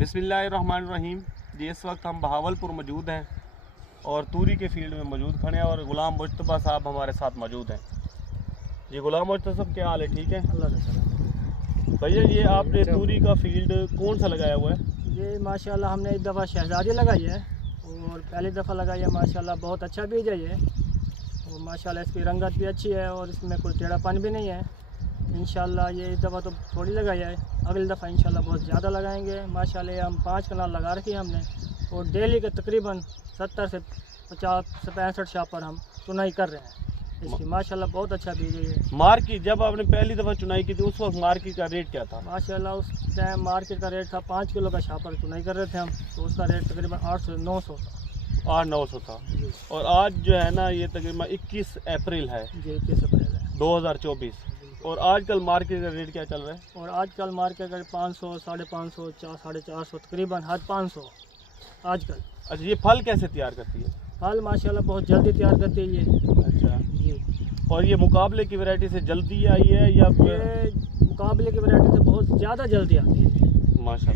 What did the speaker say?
बिस्मिल्लाहिर्रहमानिर्रहीम जी। इस वक्त हम बहावलपुर मौजूद हैं और तूरी के फील्ड में मौजूद खड़े हैं और गुलाम मुस्तफ़ा साहब हमारे साथ मौजूद हैं। जी गुलाम मुस्तफ़ा साहब, क्या हाल है? ठीक है अल्लाह। भैया ये आपने तूरी का फील्ड कौन सा लगाया हुआ है? ये माशाल्लाह हमने इस दफ़ा शहजादी लगाई है और पहली दफ़ा लगाई है। माशाल्लाह बहुत अच्छा बीज है ये और माशाल्लाह इसकी रंगत भी अच्छी है और इसमें कोई टेढ़ापन भी नहीं है। इंशाल्लाह ये इस दफ़ा तो थोड़ी लगाई है, अगली दफ़ा इंशाल्लाह बहुत ज़्यादा लगाएंगे। माशाल्लाह ये हम 5 कनाल लगा रखी है हमने और डेली के तकरीबन 70 से 50 से 65 शापर हम चुनाई कर रहे हैं इसकी। माशाल्लाह बहुत अच्छा बीज है ये। मार्केट जब आपने पहली दफ़ा चुनाई की थी उस वक्त मार्केट का रेट क्या था? माशाल्लाह उस टाइम मार्केट का रेट था 5 किलो का शापर चुनाई कर रहे थे हम, तो उसका रेट तकरीबन 800 से 900 था। 800-900 था। और आज जो है ना ये तकरीबन 21 अप्रैल है जी 21 अप्रैल है 2024। और आजकल मार्केट का रेट क्या चल रहा है? और आजकल मार्केट का 500, 550, 450 तकरीबन हद 500 आजकल। अच्छा, ये फल कैसे तैयार करती है? फल माशाल्लाह बहुत जल्दी तैयार करती है ये। अच्छा जी। और ये मुकाबले की वैरायटी से जल्दी आई है या ये मुकाबले की वैरायटी से बहुत ज़्यादा जल्दी आती है। माशाल्लाह।